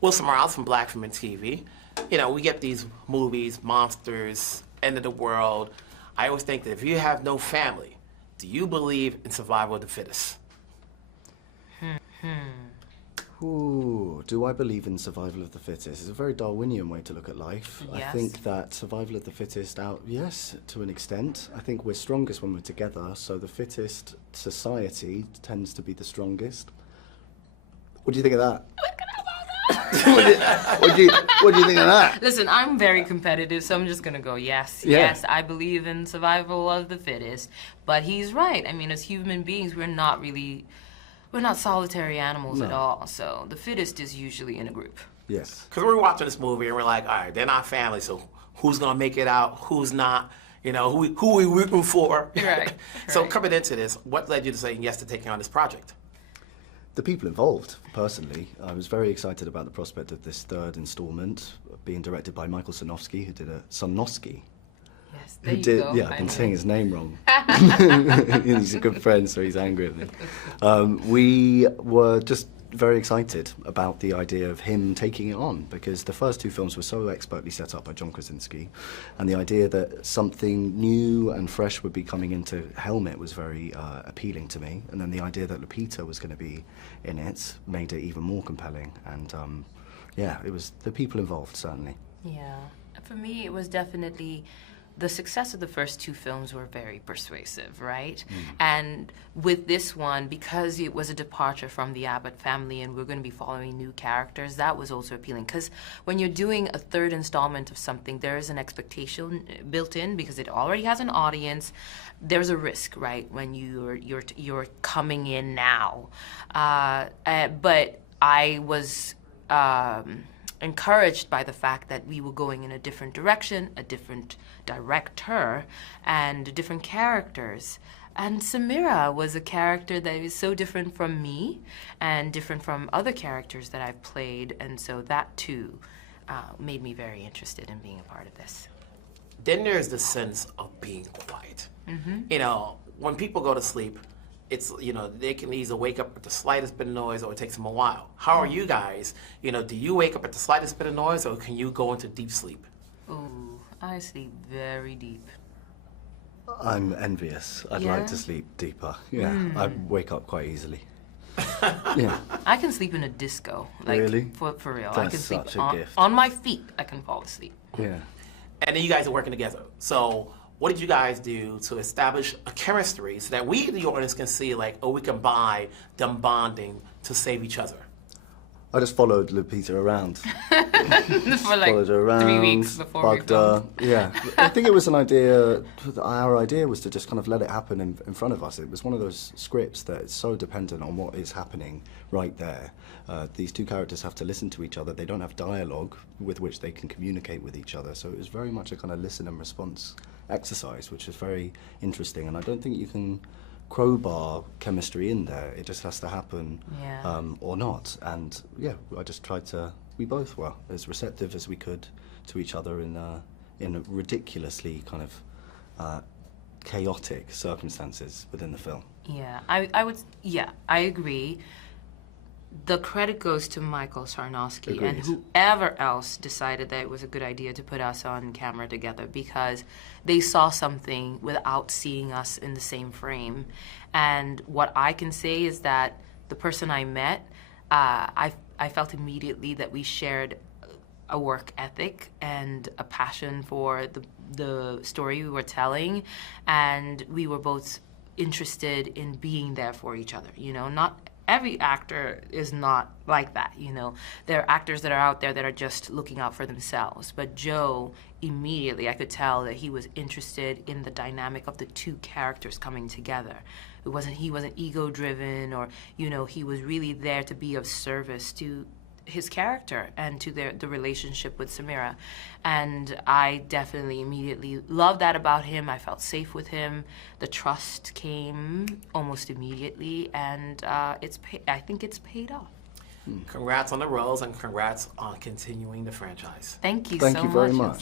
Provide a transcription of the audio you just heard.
Will Morales from Black Film and TV. You know, we get these movies, monsters, end of the world. I always think that if you have no family, do you believe in survival of the fittest? Ooh, do I believe in survival of the fittest? It's a very Darwinian way to look at life. Yes. I think that survival of the fittest yes, to an extent. I think we're strongest when we're together, so the fittest society tends to be the strongest. What do you think of that? what do you think of that? Listen, I'm very competitive, so I'm just gonna go yes. Yeah. Yes, I believe in survival of the fittest. But he's right. I mean, as human beings, we're not solitary animals at all. So the fittest is usually in a group. Yes. Because we're watching this movie and we're like, all right, they're not family, so who's gonna make it out? Who's not? You know, who we rooting for? Right. So right. coming into this, what led you to saying yes to taking on this project? The people involved, personally. I was very excited about the prospect of this third installment being directed by Michael Sarnoski, who did Sarnoski. Yes, there Who you did, go. yeah, I've been saying his name wrong. He's a good friend, so he's angry at me. We were just very excited about the idea of him taking it on, because the first two films were so expertly set up by John Krasinski, and the idea that something new and fresh would be coming into Helmet was very appealing to me, and then the idea that Lupita was going to be in it made it even more compelling, and yeah, it was the people involved, certainly. Yeah. For me, it was definitely the success of the first two films were very persuasive, right? And with this one, because it was a departure from the Abbott family and we're going to be following new characters, that was also appealing. Because when you're doing a third installment of something, there is an expectation built in because it already has an audience. There's a risk, right, when you're coming in now. But I was encouraged by the fact that we were going in a different direction, a different director, and different characters. And Samira was a character that is so different from me and different from other characters that I've played, and so that too made me very interested in being a part of this. Then there's the sense of being quiet. You know, when people go to sleep, it's, you know, they can either wake up at the slightest bit of noise or it takes them a while. How are you guys? You know, do you wake up at the slightest bit of noise or can you go into deep sleep? Ooh, I sleep very deep. I'm envious. I'd Yeah? like to sleep deeper. Yeah, I wake up quite easily. Yeah. I can sleep in a disco. Like, Really? For real. I That's can sleep such a on, gift. on my feet. I can fall asleep. Yeah. And then you guys are working together. So what did you guys do to establish a chemistry so that we, the audience, can see, like, oh, we can buy them bonding to save each other? I just followed Lupita around. For like Followed her around, 3 weeks before we bugged her. filmed. Yeah. I think it was an idea, our idea was to just kind of let it happen in front of us. It was one of those scripts that is so dependent on what is happening right there. These two characters have to listen to each other. They don't have dialogue with which they can communicate with each other. So it was very much a kind of listen and response exercise, which is very interesting. And I don't think you can crowbar chemistry in there. It just has to happen, Yeah. or not. And yeah, I just tried to. We both were as receptive as we could to each other in ridiculously kind of chaotic circumstances within the film. Yeah, I agree. The credit goes to Michael Sarnoski and Agreed. whoever else decided that it was a good idea to put us on camera together, because they saw something without seeing us in the same frame. And what I can say is that the person I met, I felt immediately that we shared a work ethic and a passion for the story we were telling, and we were both interested in being there for each other. You know, not every actor is not like that, you know. There are actors that are out there that are just looking out for themselves. But Joe, immediately, I could tell that he was interested in the dynamic of the two characters coming together. He wasn't ego-driven, or, you know, he was really there to be of service to his character and to the relationship with Samira. And I definitely immediately loved that about him. I felt safe with him. The trust came almost immediately, and I think it's paid off. Congrats on the roles and congrats on continuing the franchise. Thank you Thank so you very much. much.